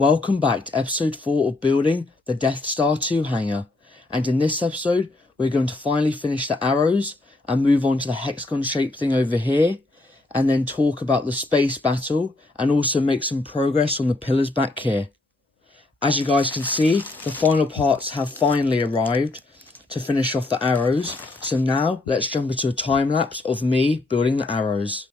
Welcome back to episode 4 of building the Death Star 2 hangar, and in this episode we're going to finally finish the arrows and move on to the hexagon shaped thing over here, and then talk about the space battle and also make some progress on the pillars back here. As you guys can see, the final parts have finally arrived to finish off the arrows, so now let's jump into a time lapse of me building the arrows.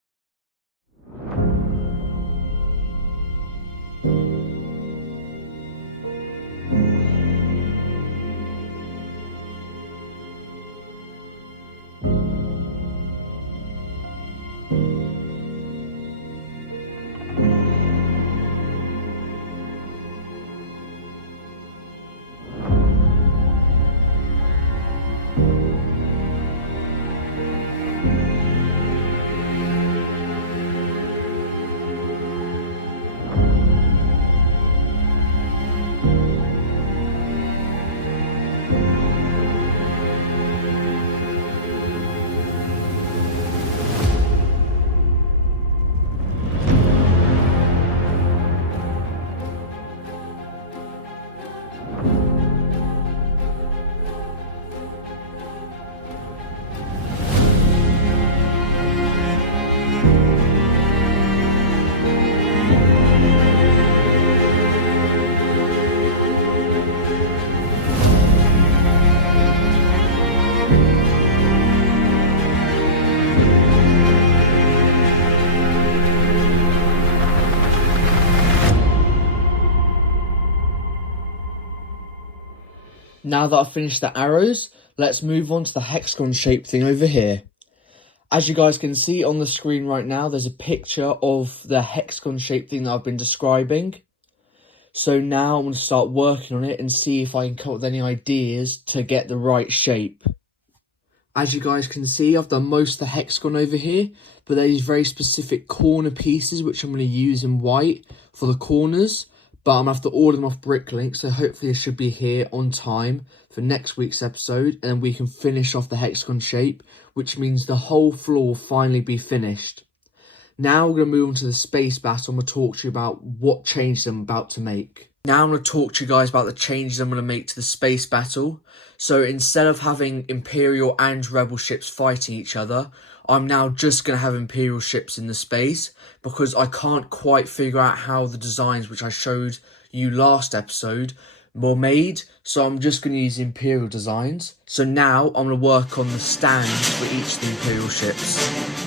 Now that I've finished the arrows, let's move on to the hexagon shaped thing over here. As you guys can see on the screen right now, there's a picture of the hexagon shaped thing that I've been describing. So now I'm going to start working on it and see if I can come up with any ideas to get the right shape. As you guys can see, I've done most of the hexagon over here, but there are these very specific corner pieces which I'm going to use in white for the corners. But I'm going to have to order them off Bricklink, so hopefully it should be here on time for next week's episode, and then we can finish off the hexagon shape, which means the whole floor will finally be finished. Now we're going to move on to the space battle. I'm going to talk to you about what changes I'm about to make. Now I'm going to talk to you guys about the changes I'm going to make to the space battle. So instead of having Imperial and Rebel ships fighting each other, I'm now just going to have Imperial ships in the space, because I can't quite figure out how the designs which I showed you last episode were made, so I'm just going to use Imperial designs. So now I'm going to work on the stands for each of the Imperial ships.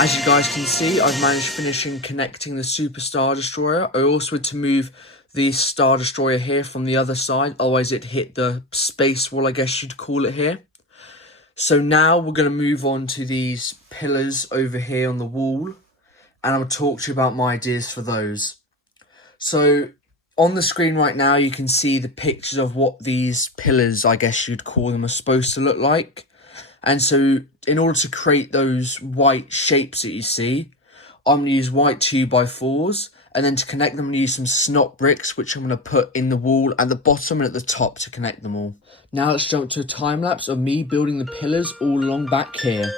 As you guys can see, I've managed finishing connecting the Super Star Destroyer. I also had to move the Star Destroyer here from the other side, otherwise it hit the space wall, I guess you'd call it here. So now we're going to move on to these pillars over here on the wall, and I'll talk to you about my ideas for those. So on the screen right now, you can see the pictures of what these pillars, I guess you'd call them, are supposed to look like. And so in order to create those white shapes that you see, I'm going to use white 2x4s, and then to connect them I'm going to use some snot bricks, which I'm going to put in the wall at the bottom and at the top to connect them all. Now let's jump to a time lapse of me building the pillars all along back here.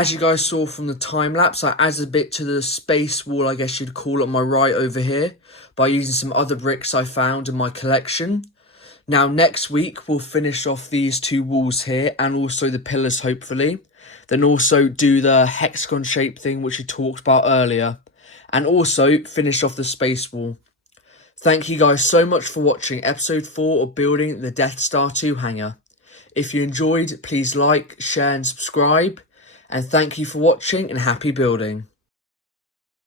As you guys saw from the time lapse, I added a bit to the space wall, I guess you'd call it, on my right over here, by using some other bricks I found in my collection. Now next week we'll finish off these two walls here and also the pillars hopefully. Then also do the hexagon shape thing which we talked about earlier. And also finish off the space wall. Thank you guys so much for watching episode 4 of building the Death Star 2 hangar. If you enjoyed, please like, share and subscribe. And thank you for watching and happy building.